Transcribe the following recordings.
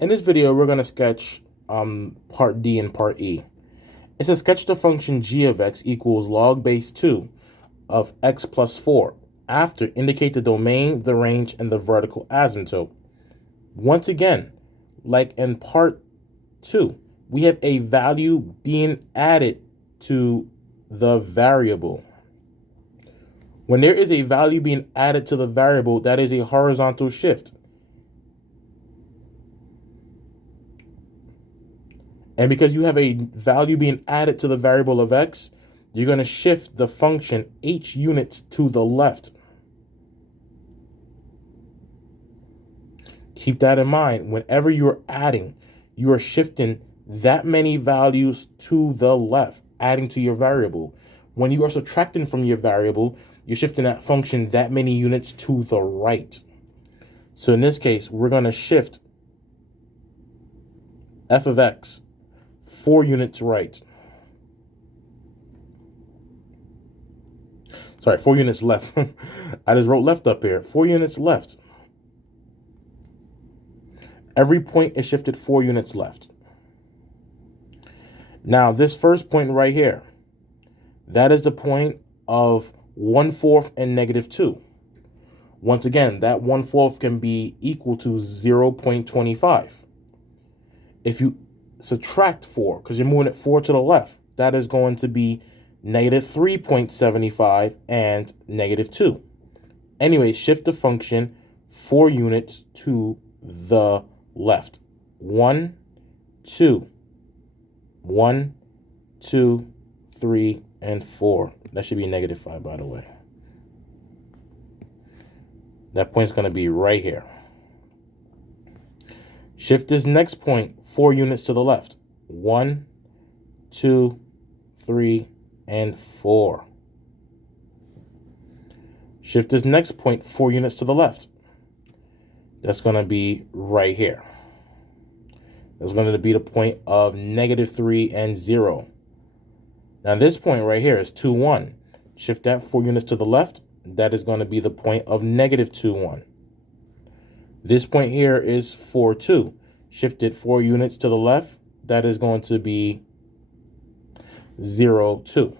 In this video, we're going to sketch part D and part E. It says sketch the function g of x equals log base 2 of x plus 4. After, indicate the domain, the range, and the vertical asymptote. Once again, like in part 2, we have a value being added to the variable. When there is a value being added to the variable, that is a horizontal shift. And because you have a value being added to the variable of x, you're going to shift the function h units to the left. Keep that in mind. Whenever you're adding, you are shifting that many values to the left, adding to your variable. When you are subtracting from your variable, you're shifting that function that many units to the right. So in this case, we're going to shift f of x 4 units right. Sorry, 4 units left. I just wrote left up here. 4 units left. Every point is shifted 4 units left. Now, this first point right here, that is the point of 1/4 and -2. Once again, that 1/4 can be equal to 0.25. If you subtract 4, because you're moving it 4 to the left, that is going to be -3.75 and -2. Anyway, shift the function 4 units to the left. 1, 2, 1, 2, 3, and 4. That should be -5, by the way. That point's going to be right here. Shift this next point 4 units to the left. 1, 2, 3, and 4. Shift this next point 4 units to the left. That's going to be right here. That's going to be the point of -3 and 0. Now this point right here is 2, 1. Shift that 4 units to the left. That is going to be the point of -2, 1. This point here is 4, 2. Shift it 4 units to the left. That is going to be 0, 2.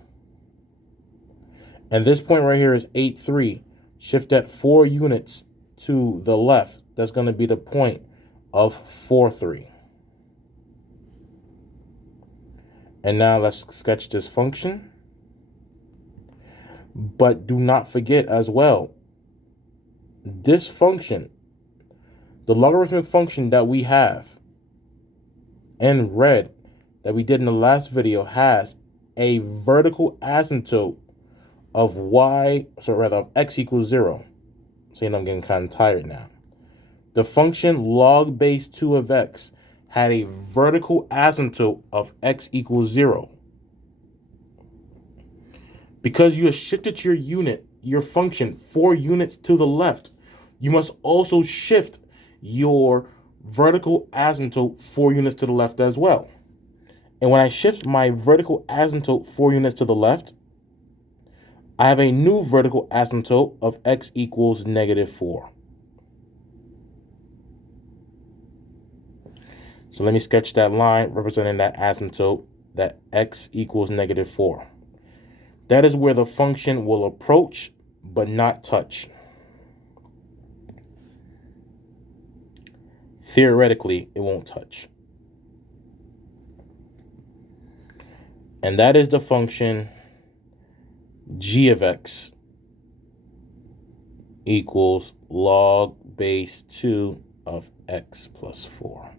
And this point right here is 8, 3. Shift that 4 units to the left. That's going to be the point of 4, 3. And now let's sketch this function. But do not forget as well, this function, the logarithmic function that we have in red that we did in the last video, has a vertical asymptote of x equals 0. So I'm getting kind of tired now. The function log base 2 of x had a vertical asymptote of x equals 0. Because you have shifted your function 4 units to the left, you must also shift your vertical asymptote 4 units to the left as well. And when I shift my vertical asymptote 4 units to the left, I have a new vertical asymptote of x equals -4. So let me sketch that line representing that asymptote, that x equals -4. That is where the function will approach but not touch. Theoretically, it won't touch. And that is the function g of x equals log base 2 of x plus 4.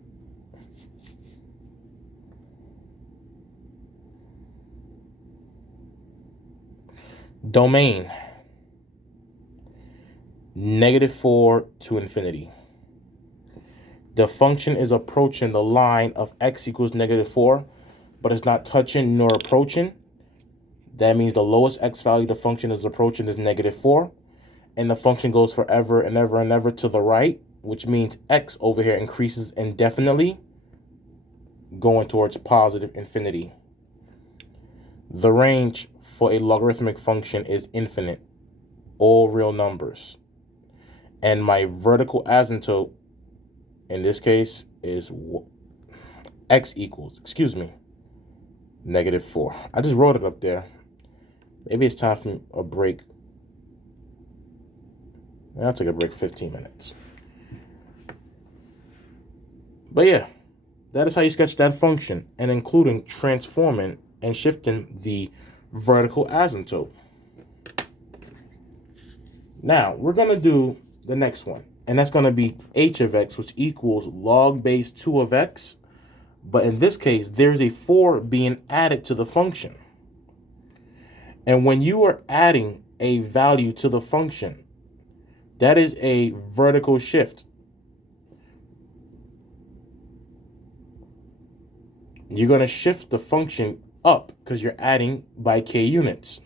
Domain, -4 to infinity. The function is approaching the line of x equals -4, but it's not touching nor approaching. That means the lowest x value the function is approaching is -4, and the function goes forever and ever and ever to the right, which means x over here increases indefinitely, going towards positive infinity. The range for a logarithmic function is infinite, all real numbers. And my vertical asymptote in this case is x equals, -4. I just wrote it up there. Maybe it's time for a break. I'll take a break 15 minutes. But yeah, that is how you sketch that function, and including transforming and shifting the vertical asymptote. Now, we're going to do the next one, and that's going to be h of x, which equals log base 2 of x. But in this case, there's a 4 being added to the function. And when you are adding a value to the function, that is a vertical shift. You're going to shift the function up because you're adding by k units.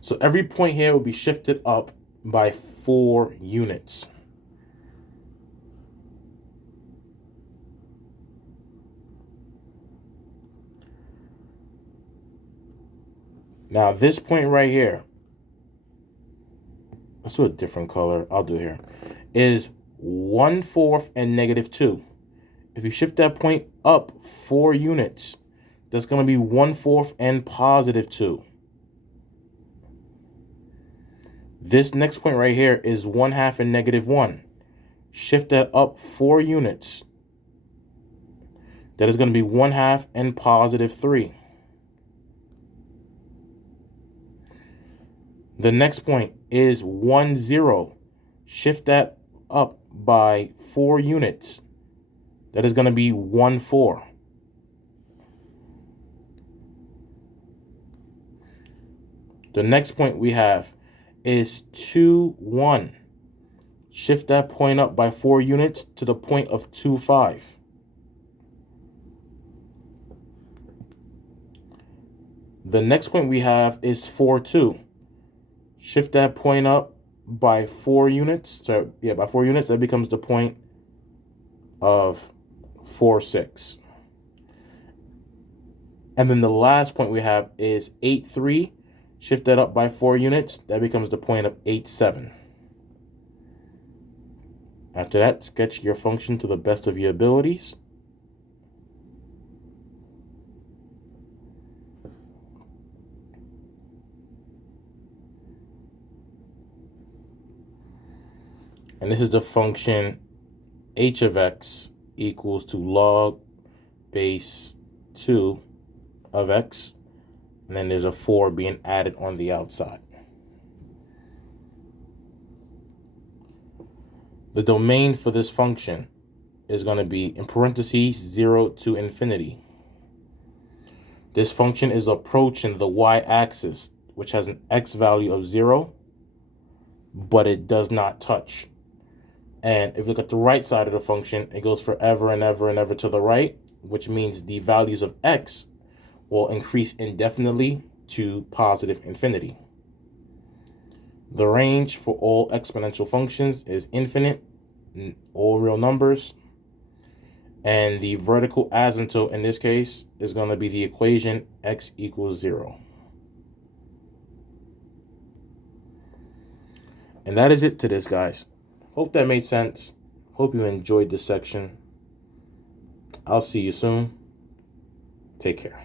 So every point here will be shifted up by 4 units. Now this point right here, let's do a different color. I'll do here, is 1/4 and -2. If you shift that point up 4 units, that's going to be 1/4 and +2. This next point right here is 1/2 and -1. Shift that up 4 units. That is going to be 1/2 and +3. The next point is 1, 0. Shift that up by 4 units. That is going to be 1/4. The next point we have is 2, 1. Shift that point up by 4 units to the point of 2, 5. The next point we have is 4, 2. Shift that point up by 4 units. So yeah, by 4 units, that becomes the point of 4, 6. And then the last point we have is 8, 3. Shift that up by 4 units. That becomes the point of 8, 7. After that, sketch your function to the best of your abilities. And this is the function h of x equals to log base 2 of x. And then there's a 4 being added on the outside. The domain for this function is going to be in parentheses 0 to infinity. This function is approaching the y-axis, which has an x value of 0, but it does not touch. And if you look at the right side of the function, it goes forever and ever and ever to the right, which means the values of x will increase indefinitely to positive infinity. The range for all exponential functions is infinite, all real numbers. And the vertical asymptote in this case is going to be the equation x equals 0. And that is it to this, guys. Hope that made sense. Hope you enjoyed this section. I'll see you soon. Take care.